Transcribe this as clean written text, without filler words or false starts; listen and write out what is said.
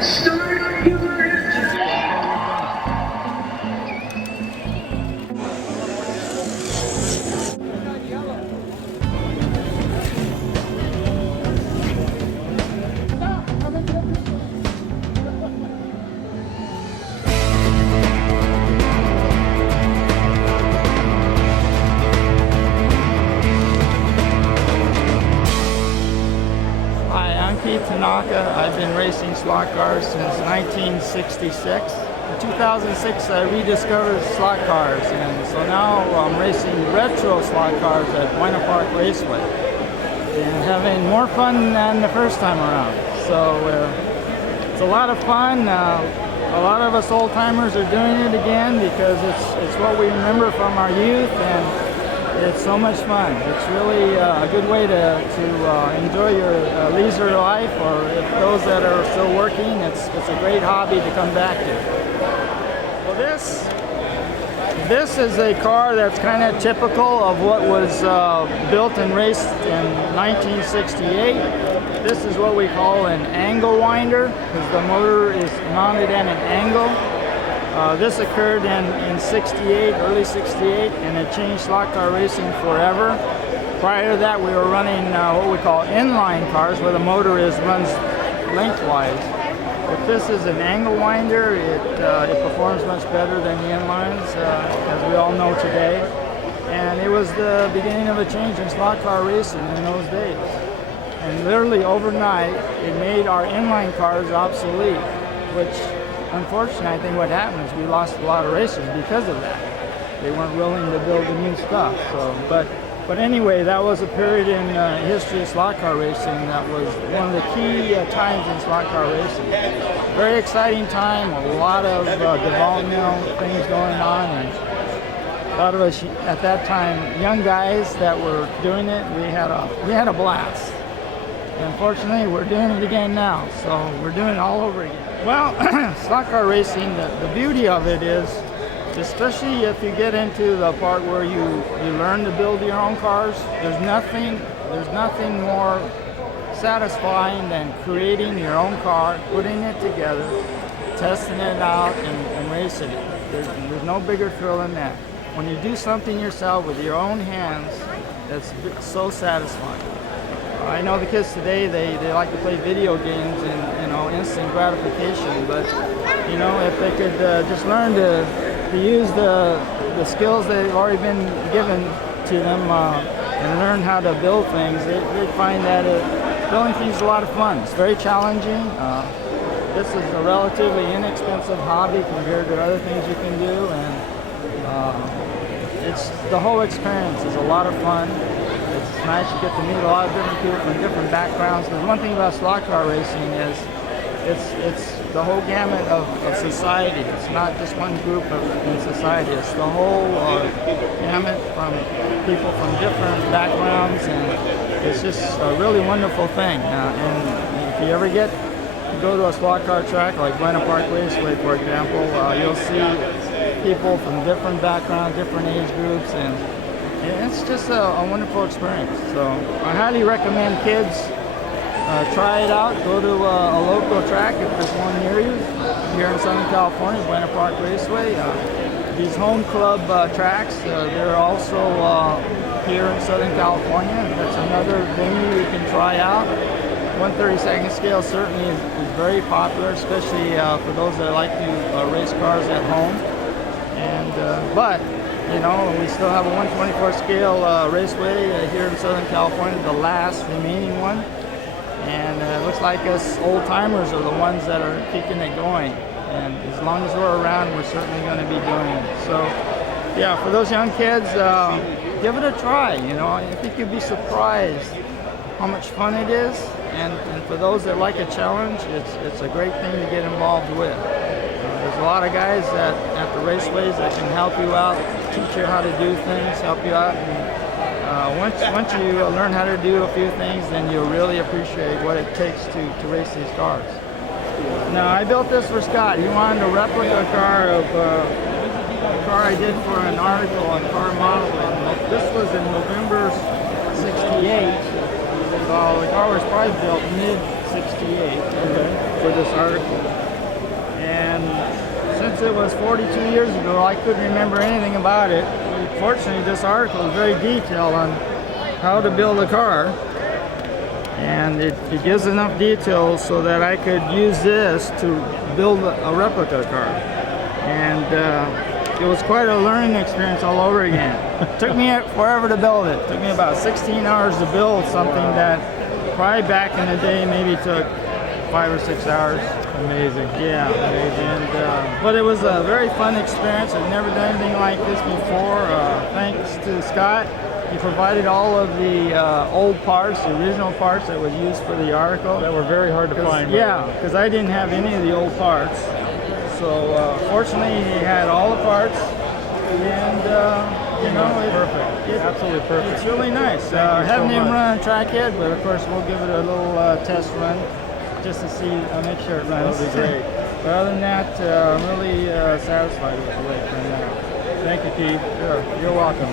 Start up your engine. Tanaka. I've been racing slot cars since 1966. In 2006 I rediscovered slot cars, and so now I'm racing retro slot cars at Buena Park Raceway and having more fun than the first time around. So it's a lot of fun. A lot of us old timers are doing it again because it's what we remember from our youth, and it's so much fun. It's really a good way to enjoy your leisure life, or if those that are still working, it's a great hobby to come back to. Well, this is a car that's kind of typical of what was built and raced in 1968. This is what we call an Anglewinder, because the motor is mounted at an angle. This occurred in 68, early 68, and it changed slot car racing forever. Prior to that, we were running what we call inline cars, where the motor runs lengthwise. But this is an Anglewinder. It performs much better than the inlines, as we all know today. And it was the beginning of a change in slot car racing in those days. And literally overnight, it made our inline cars obsolete, which unfortunately, I think what happened is we lost a lot of racers because of that. They weren't willing to build the new stuff. So, but anyway, that was a period in history of slot car racing that was one of the key times in slot car racing. Very exciting time, a lot of developmental things going on, and a lot of us at that time, young guys that were doing it, we had a blast. Unfortunately, we're doing it again now, so we're doing it all over again. Well, slot car racing, the beauty of it is, especially if you get into the part where you learn to build your own cars, there's nothing more satisfying than creating your own car, putting it together, testing it out, and racing it. There's no bigger thrill than that. When you do something yourself with your own hands, that's so satisfying. I know the kids today, they like to play video games and, instant gratification, but, if they could just learn to use the skills that have already been given to them and learn how to build things, they find that building things is a lot of fun. It's very challenging. This is a relatively inexpensive hobby compared to other things you can do, and the whole experience is a lot of fun. It's nice to get to meet a lot of different people from different backgrounds. Because one thing about slot car racing is it's the whole gamut of society. It's not just one group in society. It's the whole gamut from people from different backgrounds, and it's just a really wonderful thing. And if you ever get to go to a slot car track like Buena Park Raceway, for example, you'll see people from different backgrounds, different age groups, and it's just a wonderful experience. So I highly recommend kids try it out. Go to a local track if there's one near you. Here in Southern California, Buena Park Raceway. These home club tracks, they're also here in Southern California. That's another venue you can try out. 1/32 scale certainly is very popular, especially for those that like to race cars at home. And but we still have a 1/24 scale raceway here in Southern California, the last remaining one. And it looks like us old timers are the ones that are keeping it going. And as long as we're around, we're certainly going to be doing it. So, yeah, for those young kids, give it a try. I think you'll be surprised how much fun it is. And for those that like a challenge, it's a great thing to get involved with. There's a lot of guys at the raceways that can help you out, teach you how to do things, help you out. And once you learn how to do a few things, then you'll really appreciate what it takes to race these cars. Now, I built this for Scott. He wanted a replica car of a car I did for an article on car modeling. This was in November '68. The car was probably I built mid-68 for this article. And since it was 42 years ago, I couldn't remember anything about it. Fortunately, this article is very detailed on how to build a car. And it gives enough details so that I could use this to build a replica car. And it was quite a learning experience all over again. It took me forever to build it. It took me about 16 hours to build something that probably back in the day maybe took 5 or 6 hours. Amazing. Yeah, amazing. And, but it was a very fun experience. I've never done anything like this before. Thanks to Scott. He provided all of the old parts, the original parts that was used for the article. That were very hard to find. Yeah, because I didn't have any of the old parts. So fortunately, he had all the parts, and you know, perfect. Absolutely perfect. It's really nice. Thank you Haven't so even much. run a track yet, but of course we'll give it a little test run just to see, make sure it runs. That'll be great. But other than that, I'm really satisfied with the way it turned out. Thank you, Keith. Sure, you're welcome.